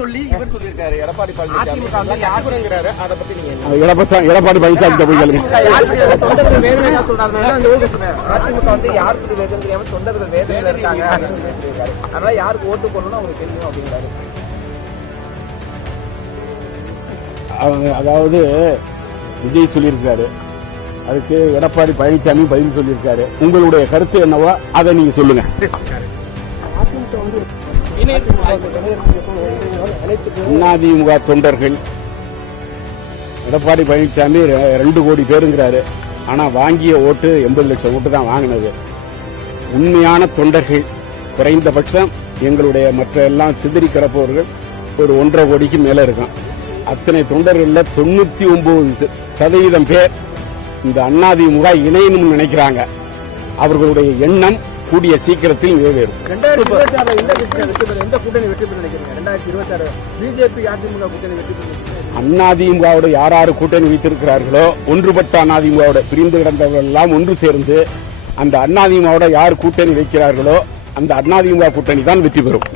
சொல்லி இவர் சொல்லியிருக்காரு எடப்பாடி பழனிசாமி. அதை பத்தி நீங்க எடப்பாடி பழனிசாமி தொண்டர்கள் வேதனை சொல்றாங்க. அதிமுக வந்து யாருக்கு வேதனை தெரியாம தொண்டர்கள் வேதனை இருக்காங்க. அதனால யாருக்கு ஓட்டு போடணும் அவங்களுக்கு தெரியும் அப்படிங்கிறாரு. அதாவது விஜய் சொல்லியிருக்காரு, அதுக்கு எடப்பாடி பழனிசாமி பதில் சொல்லியிருக்காரு. உங்களுடைய கருத்து என்னவோ அதை நீங்க சொல்லுங்க. அதிமுக தொண்டர்கள் எடப்பாடி பழனிசாமி 2 கோடி பேருங்கிறாரு. ஆனா வாங்கிய ஓட்டு 80 லட்சம் ஓட்டு தான் வாங்கினது. உண்மையான தொண்டர்கள் குறைந்தபட்சம் எங்களுடைய மற்ற எல்லாம் சிதறி கிடப்பவர்கள் ஒரு 1.5 கோடிக்கு மேல இருக்கும். அத்தனை தொண்டர்கள் 99% பேர் இந்த அதிமுக இணையணும் நினைக்கிறாங்க. அவர்களுடைய எண்ணம் கூடிய சீக்கிரத்தில் நிறைவேறும். 2026 அதிமுகவோட யார் கூட்டணி வைத்திருக்கிறார்களோ, ஒன்றுபட்ட அதிமுகவோட பிரிந்து கிடந்தவர்கள் எல்லாம் ஒன்று சேர்ந்து அந்த அதிமுகவோட யார் கூட்டணி வைக்கிறார்களோ அந்த அதிமுக கூட்டணி தான் வெற்றி பெறும்.